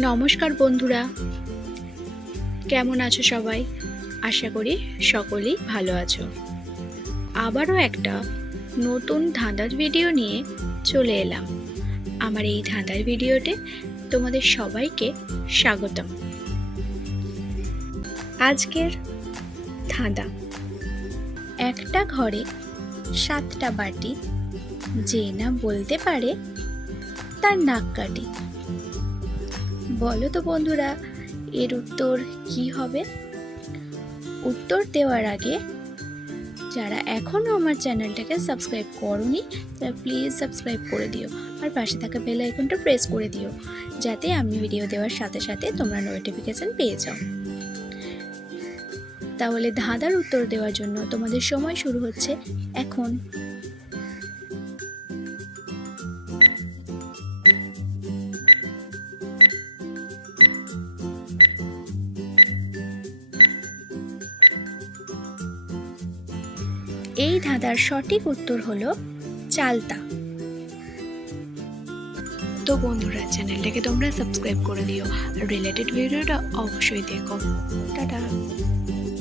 নমস্কার বন্ধুরা, কেমন আছো সবাই? আশা করি সকলেই ভালো আছো। আবারও একটা নতুন ধাঁধার ভিডিও নিয়ে চলে এলাম। আমার এই ধাঁধার ভিডিওতে তোমাদের সবাইকে স্বাগতম। আজকের ধাঁধা, একটা ঘরে 7টা বাটি, যে না বলতে পারে তার নাক কাটি। বলো তো বন্ধুরা, এর উত্তর কি হবে? উত্তর দেওয়ার আগে যারা এখনও আমার চ্যানেলটাকে সাবস্ক্রাইব করোনি তারা প্লিজ সাবস্ক্রাইব করে দিও, আর পাশে থাকা বেল আইকনটা প্রেস করে দিও, যাতে আমি ভিডিও দেওয়ার সাথে সাথে তোমরা নোটিফিকেশন পেয়ে যাও। তাহলে ধাঁধার উত্তর দেওয়ার জন্য তোমাদের সময় শুরু হচ্ছে এখন। এই ধাঁধার সঠিক উত্তর হলো চালতা। তো বন্ধুরা, চ্যানেলটাকে তোমরা সাবস্ক্রাইব করে দিও আর রিলেটেড ভিডিওটা অবশ্যই দেখো। টাটা।